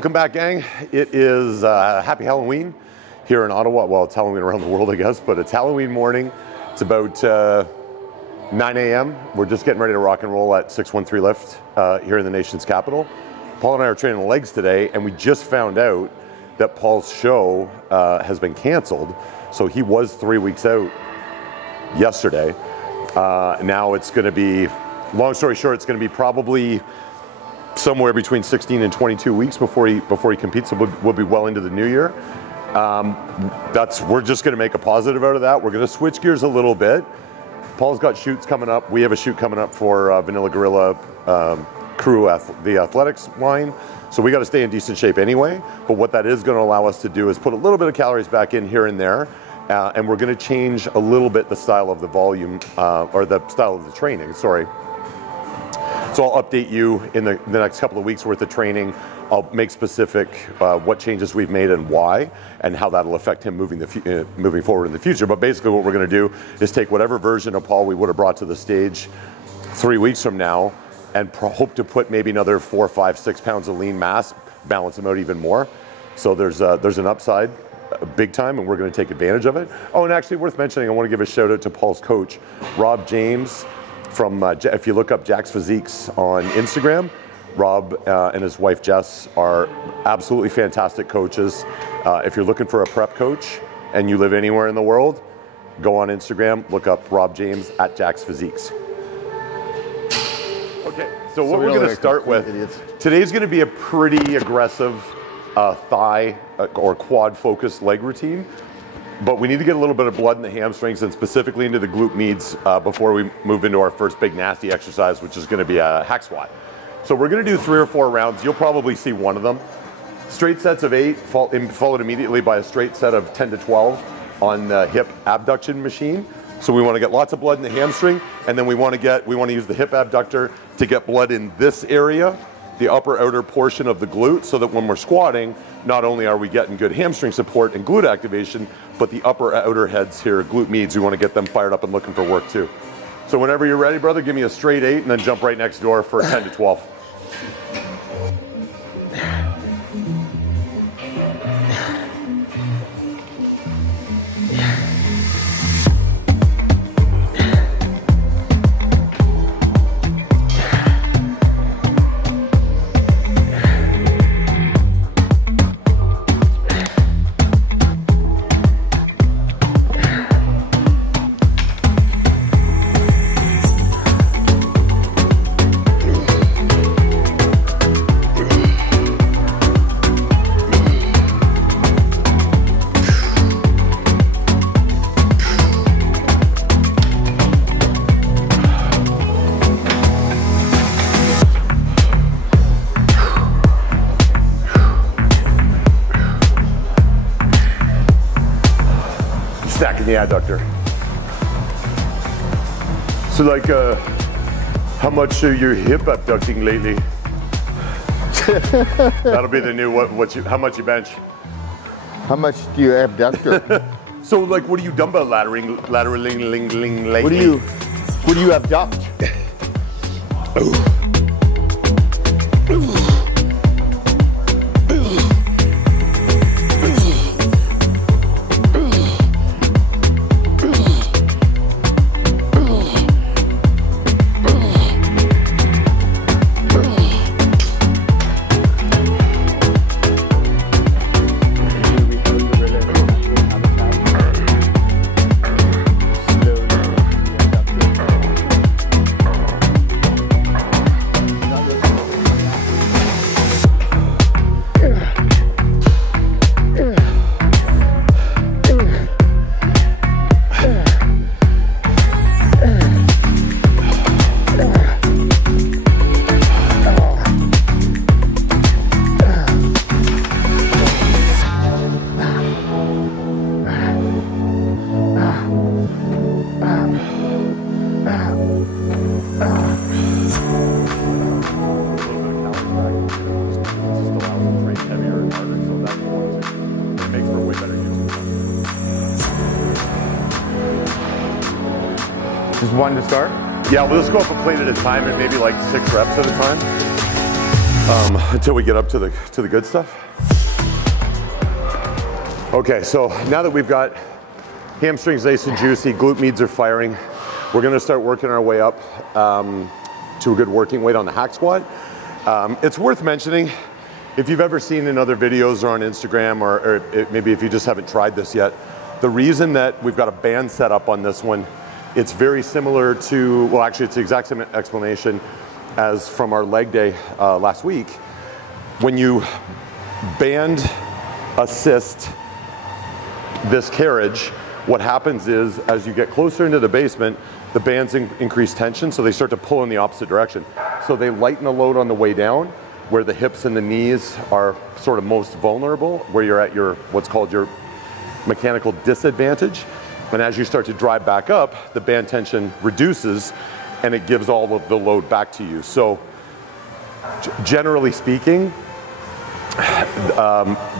Welcome back, gang. It is Happy Halloween here in Ottawa. Well, it's Halloween around the world, I guess, but it's Halloween morning. It's about 9 a.m. We're just getting ready to rock and roll at 613 Lift here in the nation's capital. Paul and I are training legs today, and we just found out that Paul's show has been canceled. So he was 3 weeks out yesterday. Now it's going to be, long story short, it's going to be probably somewhere between 16 and 22 weeks before he competes. So we'll be well into the new year. We're just going to make a positive out of that. We're going to switch gears a little bit. Paul's got shoots coming up. We have a shoot coming up for Vanilla Gorilla Crew, the athletics line. So we got to stay in decent shape anyway. But what that is going to allow us to do is put a little bit of calories back in here and there. And we're going to change a little bit the style of the volume, or the style of the training, sorry. So I'll update you in the next couple of weeks worth of training. I'll make specific what changes we've made and why, and how that'll affect him moving forward in the future. But basically what we're going to do is take whatever version of Paul we would have brought to the stage 3 weeks from now and hope to put maybe another 4, 5, 6 pounds of lean mass, balance him out even more. So there's an upside big time, and we're going to take advantage of it. Oh, and actually worth mentioning, I want to give a shout out to Paul's coach, Rob James, from, if you look up Jack's Physiques on Instagram, Rob and his wife Jess are absolutely fantastic coaches. If you're looking for a prep coach and you live anywhere in the world, go on Instagram, look up Rob James at Jack's Physiques. Okay, so what we're going to start with, today's going to be a pretty aggressive thigh or quad focused leg routine. But we need to get a little bit of blood in the hamstrings and specifically into the glute meads before we move into our first big nasty exercise, which is going to be a hack squat. So we're going to do 3 or 4 rounds. You'll probably see one of them. Straight sets of 8, followed immediately by a straight set of 10 to 12 on the hip abduction machine. So we want to get lots of blood in the hamstring, and then we want to use the hip abductor to get blood in this area, the upper outer portion of the glute, so that when we're squatting, not only are we getting good hamstring support and glute activation, but the upper outer heads here, glute meads, we want to get them fired up and looking for work too. So whenever you're ready, brother, give me a straight 8 and then jump right next door for 10 to 12. Stacking the adductor. So like, how much are you hip abducting lately? That'll be the new, how much you bench? How much do you abductor? So like, what do you dumbbell latering lately? What do you abduct? Just one to start? Yeah, we'll just go up a plate at a time and maybe like 6 reps at a time. until we get up to the good stuff. Okay, so now that we've got hamstrings nice and juicy, glute medials are firing, we're gonna start working our way up to a good working weight on the hack squat. It's worth mentioning, if you've ever seen in other videos or on Instagram, or maybe if you just haven't tried this yet, the reason that we've got a band set up on this one, it's very similar to, well actually it's the exact same explanation as from our leg day last week. When you band assist this carriage, what happens is as you get closer into the basement, the bands increase tension, so they start to pull in the opposite direction. So they lighten the load on the way down, where the hips and the knees are sort of most vulnerable, where you're at your, what's called your mechanical disadvantage. And as you start to drive back up, the band tension reduces and it gives all of the load back to you. So generally speaking,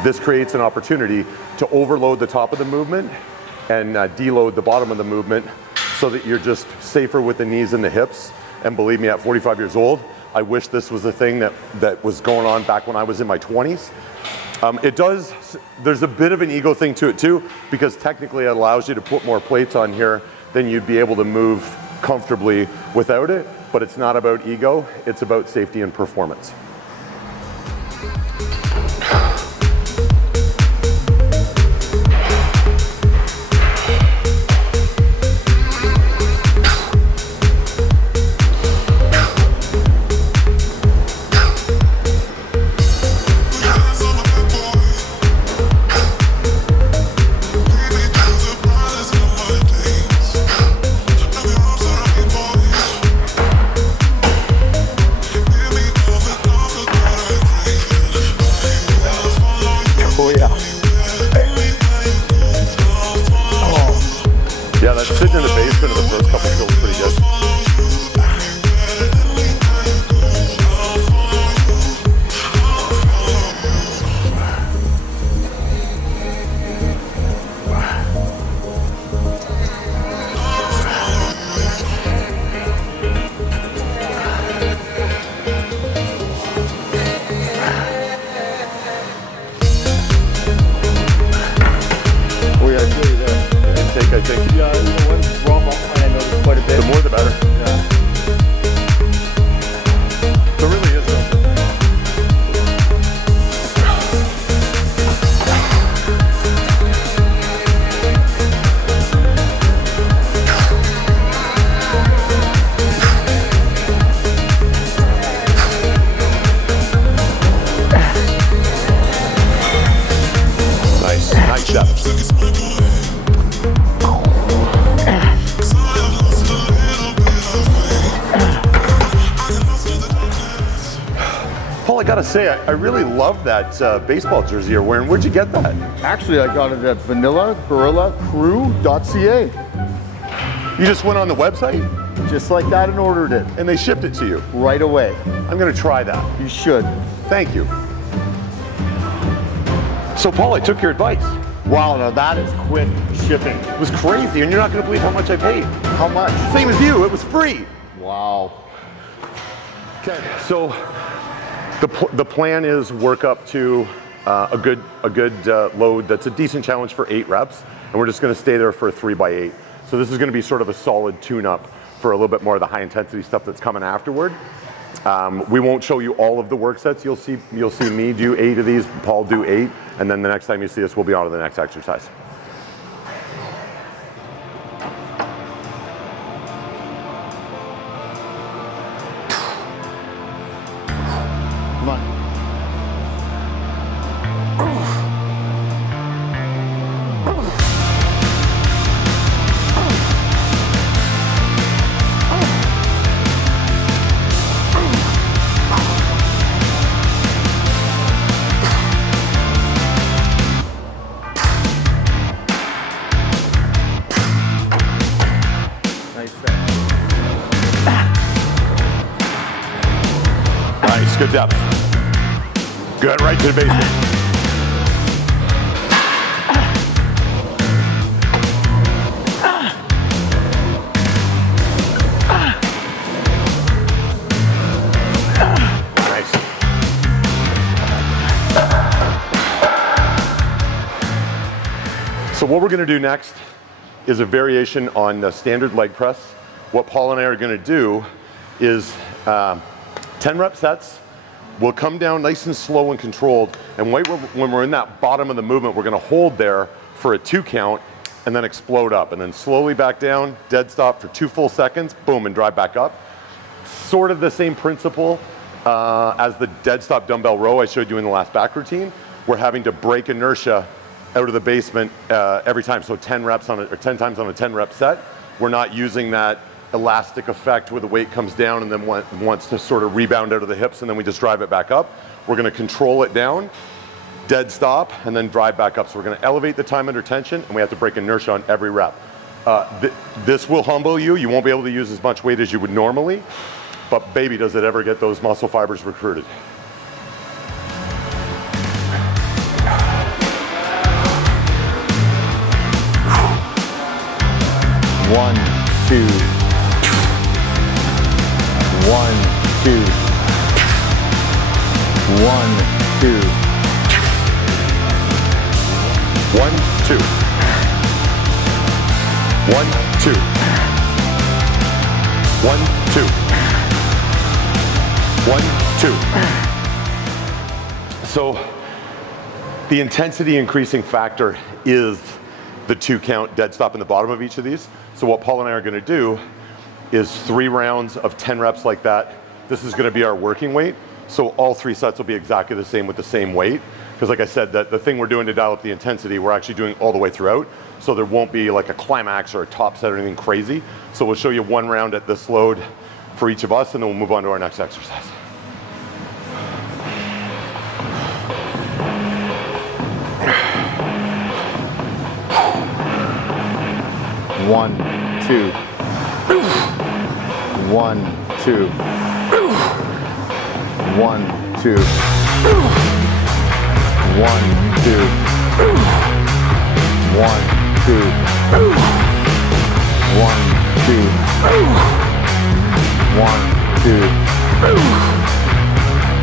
this creates an opportunity to overload the top of the movement and deload the bottom of the movement so that you're just safer with the knees and the hips. And believe me, at 45 years old, I wish this was a thing that was going on back when I was in my 20s. There's a bit of an ego thing to it too, because technically it allows you to put more plates on here than you'd be able to move comfortably without it, but it's not about ego, it's about safety and performance. Sitting in the basement of the first couple feels pretty good. Oh yeah, I feel you there. I think. Yeah, you know what? Raw ball, I noticed quite a bit. The more the better. Yeah. There really is something. Nice steps. I gotta say, I really love that baseball jersey you're wearing. Where'd you get that? Actually, I got it at vanillagorillacrew.ca. You just went on the website? Just like that and ordered it. And they shipped it to you? Right away. I'm gonna try that. You should. Thank you. So Paul, I took your advice. Wow, now that is quick shipping. It was crazy, and you're not gonna believe how much I paid. How much? Same as you, it was free. Wow. Okay, so the plan is work up to a good load that's a decent challenge for 8 reps, and we're just gonna stay there for a 3x8. So this is gonna be sort of a solid tune-up for a little bit more of the high intensity stuff that's coming afterward. We won't show you all of the work sets. You'll see me do 8 of these, Paul do 8, and then the next time you see us, we'll be on to the next exercise. Come on. Nice, good depth. Good, right to the basement. Nice. So what we're gonna do next is a variation on the standard leg press. What Paul and I are gonna do is 10 rep sets. We'll come down nice and slow and controlled, and when we're in that bottom of the movement, we're gonna hold there for a 2 count and then explode up, and then slowly back down, dead stop for 2 full seconds, boom, and drive back up. Sort of the same principle as the dead stop dumbbell row I showed you in the last back routine. We're having to break inertia out of the basement every time, so 10 reps on it, or 10 times on a 10 rep set. We're not using that elastic effect where the weight comes down and then wants to sort of rebound out of the hips and then we just drive it back up. We're gonna control it down, dead stop, and then drive back up. So we're gonna elevate the time under tension and we have to break inertia on every rep. This will humble you. You won't be able to use as much weight as you would normally, but baby, does it ever get those muscle fibers recruited. One, two. 1, 2. 1, 2. 1, 2. 1, 2. 1, 2. 1, 2. So the intensity increasing factor is the 2 count dead stop in the bottom of each of these. So what Paul and I are gonna do is 3 rounds of 10 reps like that. This is gonna be our working weight. So all 3 sets will be exactly the same with the same weight. Because like I said, the thing we're doing to dial up the intensity, we're actually doing all the way throughout. So there won't be like a climax or a top set or anything crazy. So we'll show you 1 round at this load for each of us, and then we'll move on to our next exercise. One, 2. 1, 2. 1, 2. 1, 2. 1, 2. 1, 2. 1, 2.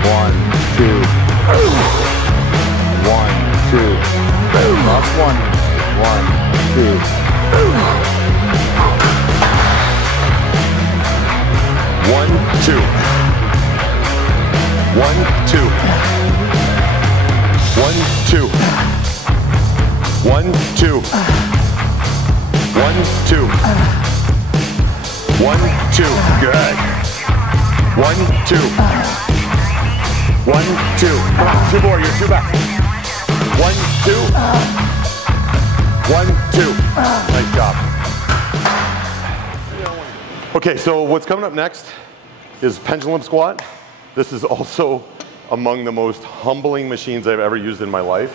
1, 2. 1, 2. Last one. 1, 2. 1, 2. 1, 2. 1, 2. 1, 2. 1, 2. 1, 2. Good. 1, 2. 1, 2. 2 more. You're 2 back. 1, 2. 1, 2. Nice job. Okay, so what's coming up next is pendulum squat. This is also among the most humbling machines I've ever used in my life.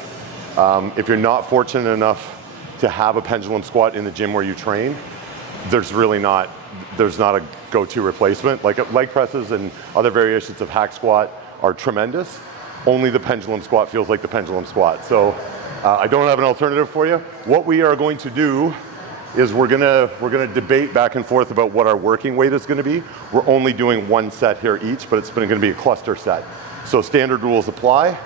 If you're not fortunate enough to have a pendulum squat in the gym where you train, there's not a go-to replacement. Like leg presses and other variations of hack squat are tremendous. Only the pendulum squat feels like the pendulum squat. So I don't have an alternative for you. What we are going to do is we're gonna debate back and forth about what our working weight is gonna be. We're only doing 1 set here each, but it's gonna be a cluster set. So standard rules apply.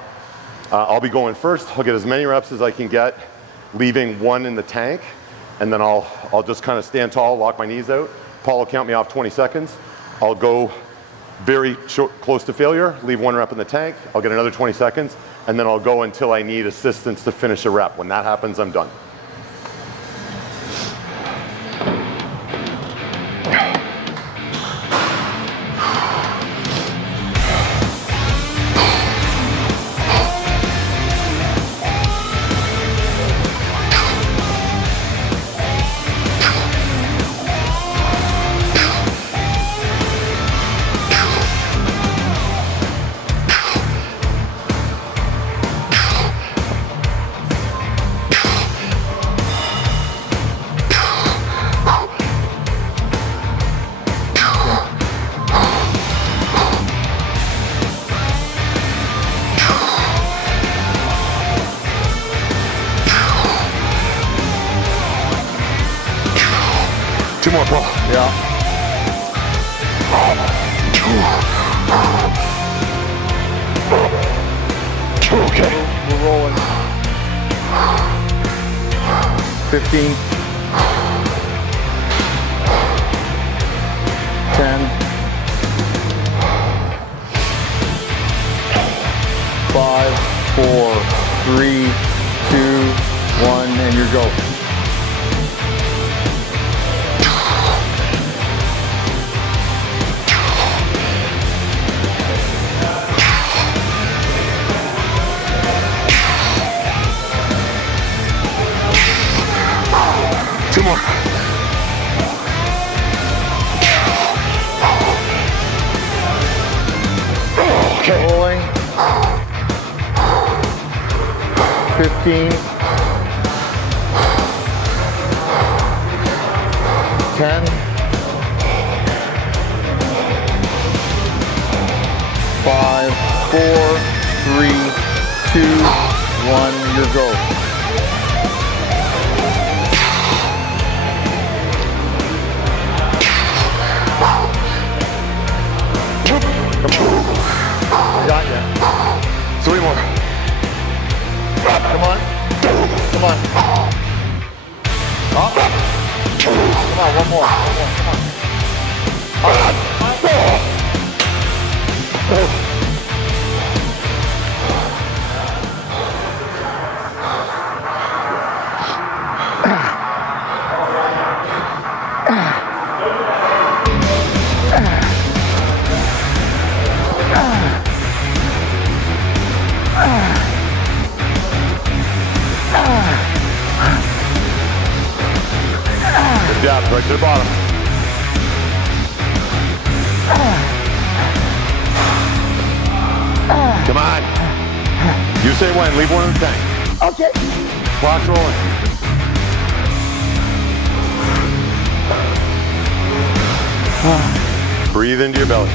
I'll be going first. I'll get as many reps as I can get, leaving 1 in the tank, and then I'll just kind of stand tall, lock my knees out. Paul will count me off 20 seconds. I'll go very close to failure, leave 1 rep in the tank. I'll get another 20 seconds, and then I'll go until I need assistance to finish a rep. When that happens, I'm done. Two more, Paul. Yeah. Okay. We're rolling. 15, 10, 5, 4, 3, 2, 1, and you go. Two more. Okay. Rolling. 15. 10. 5, 4, 3, 2, 1, your go. Got ya. 3 more. Come on. Come on. Up. Come on, one more. Come on. Good job, right to the bottom. Come on. You say when, leave one in the tank. Okay. Clock's rolling. Breathe into your belly.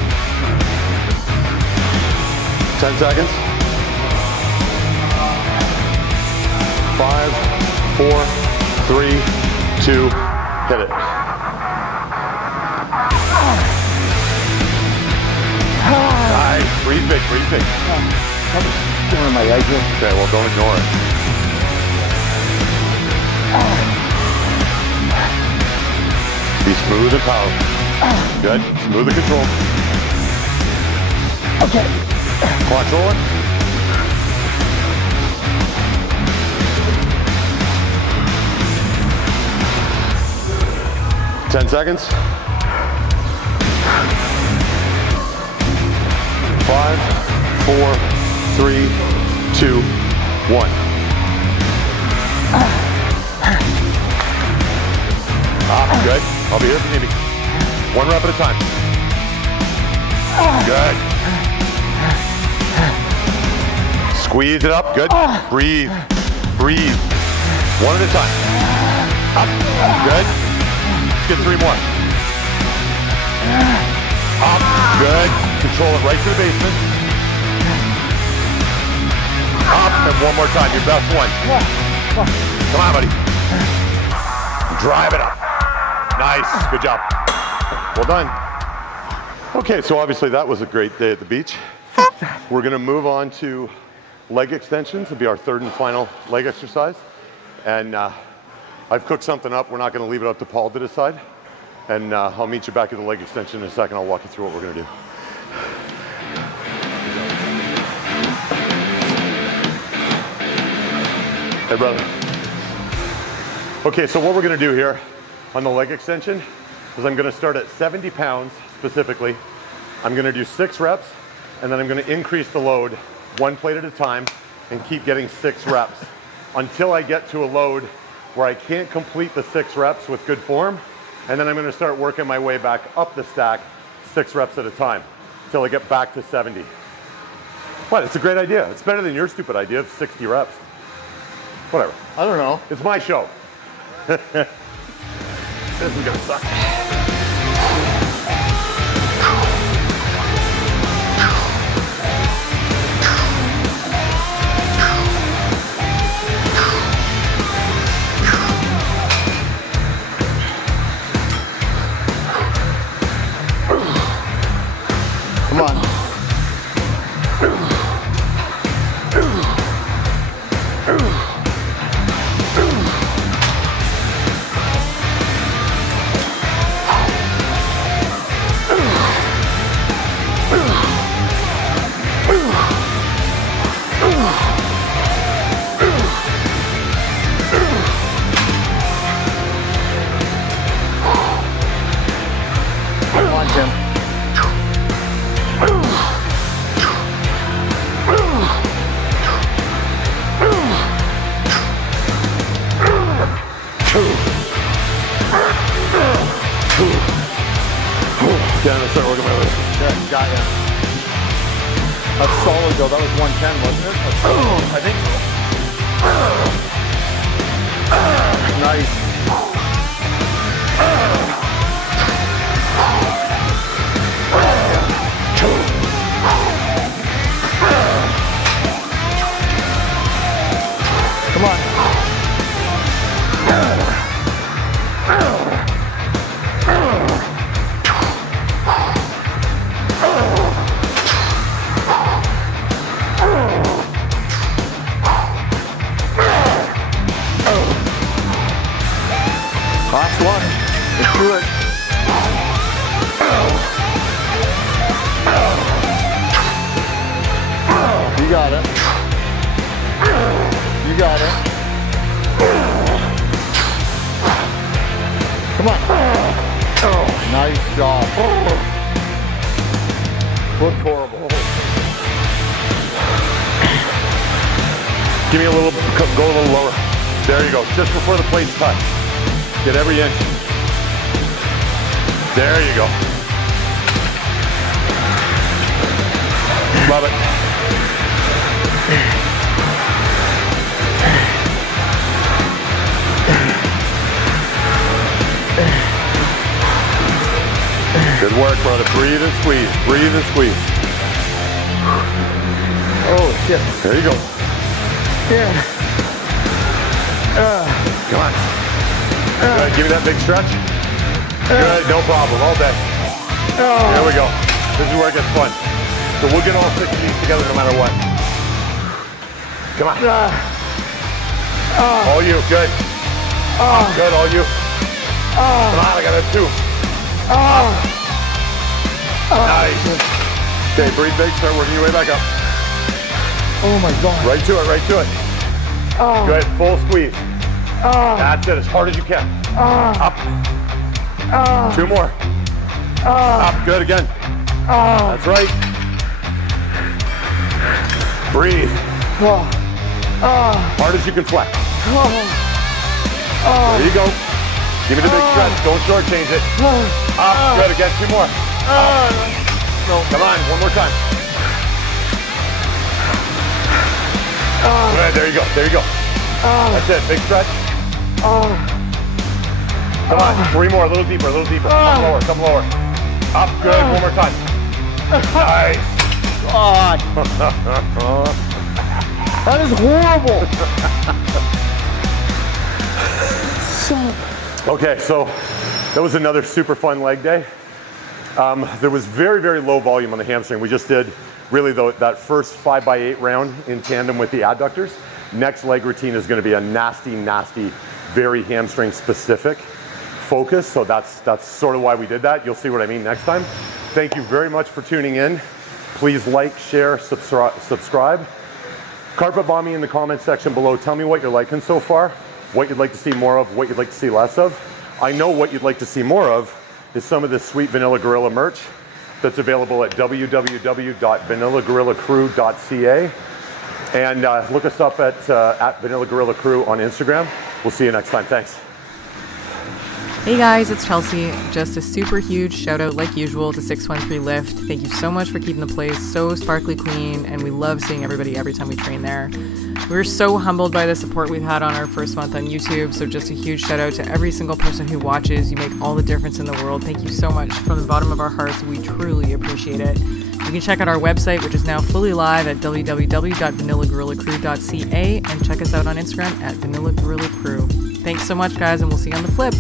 10 seconds. 5, 4, 3, 2, hit it. Nice. Breathe big, breathe big. One of my legs here. Okay, well, don't ignore it. Be smooth and powerful. Good. Smooth and controlled. Okay. Clock's rolling. Ten seconds. 5, 4, 3, 2, 1. Good. I'll be here if you need me. 1 rep at a time. Good. Squeeze it up. Good. Breathe. Breathe. 1 at a time. Up. Good. Let's get 3 more. Up. Good. Control it right to the basement. Up. And 1 more time. Your best one. Come on, buddy. Drive it up. Nice. Good job. Well done. Okay, so obviously that was a great day at the beach. We're going to move on to leg extensions. It'll be our 3rd and final leg exercise. And I've cooked something up. We're not going to leave it up to Paul to decide. And I'll meet you back at the leg extension in a second. I'll walk you through what we're going to do. Hey, brother. Okay, so what we're going to do here on the leg extension is I'm going to start at 70 pounds specifically. I'm going to do 6 reps, and then I'm going to increase the load 1 plate at a time and keep getting 6 reps until I get to a load where I can't complete the 6 reps with good form. And then I'm going to start working my way back up the stack 6 reps at a time until I get back to 70. What? It's a great idea. It's better than your stupid idea of 60 reps. Whatever. I don't know. It's my show. This is gonna suck. Come on. start working my way. Good, got ya. That's solid though. That was 110, wasn't it? I think so. Nice. Come on. Last one. Let's do it. You got it. You got it. Come on. Nice job. Looks horrible. Give me a little, go a little lower. There you go, just before the plates touch. Get every inch. There you go. Love it. Good work, brother. Breathe and squeeze. Breathe and squeeze. Oh, shit. There you go. Yeah. Come on. Good. Give me that big stretch. Good. No problem. All day. There we go. This is where it gets fun. So we'll get all 6 of these together no matter what. Come on. All you. Good. Good. All you. Come on. I got a 2. Nice. Okay. Breathe big. Start working your way back up. Oh my God. Right to it. Right to it. Good. Full squeeze. That's it. As hard as you can. Up. 2 more. Up. Good again. That's right. Breathe. Hard as you can flex. There you go. Give me the big stretch. Don't shortchange it. Up. Good again. 2 more. No. Come on. 1 more time. Good. There you go. There you go. That's it. Big stretch. Come on. 3 more. A little deeper. A little deeper. Come lower. Come lower. Up. Good. 1 more time. Nice. God. That is horrible. Okay, so that was another super fun leg day. There was very, very low volume on the hamstring. We just did really that first 5x8 round in tandem with the adductors. Next leg routine is going to be a nasty, nasty, very hamstring specific focus. So that's sort of why we did that. You'll see what I mean next time. Thank you very much for tuning in. Please like, share, subscribe. Carpet bomb me in the comment section below. Tell me what you're liking so far, what you'd like to see more of, what you'd like to see less of. I know what you'd like to see more of is some of this sweet Vanilla Gorilla merch that's available at www.vanillagorillacrew.ca. And look us up at Vanilla Gorilla Crew on Instagram. We'll see you next time. Thanks. Hey guys, it's Chelsea. Just a super huge shout out like usual to 613 Lift. Thank you so much for keeping the place so sparkly clean, and we love seeing everybody every time we train there. We're so humbled by the support we've had on our first month on YouTube, so just a huge shout out to every single person who watches. You make all the difference in the world. Thank you so much from the bottom of our hearts. We truly appreciate it. You can check out our website, which is now fully live at www.vanillagorillacrew.ca, and check us out on Instagram at Vanilla Gorilla Crew. Thanks so much, guys, and we'll see you on the flip.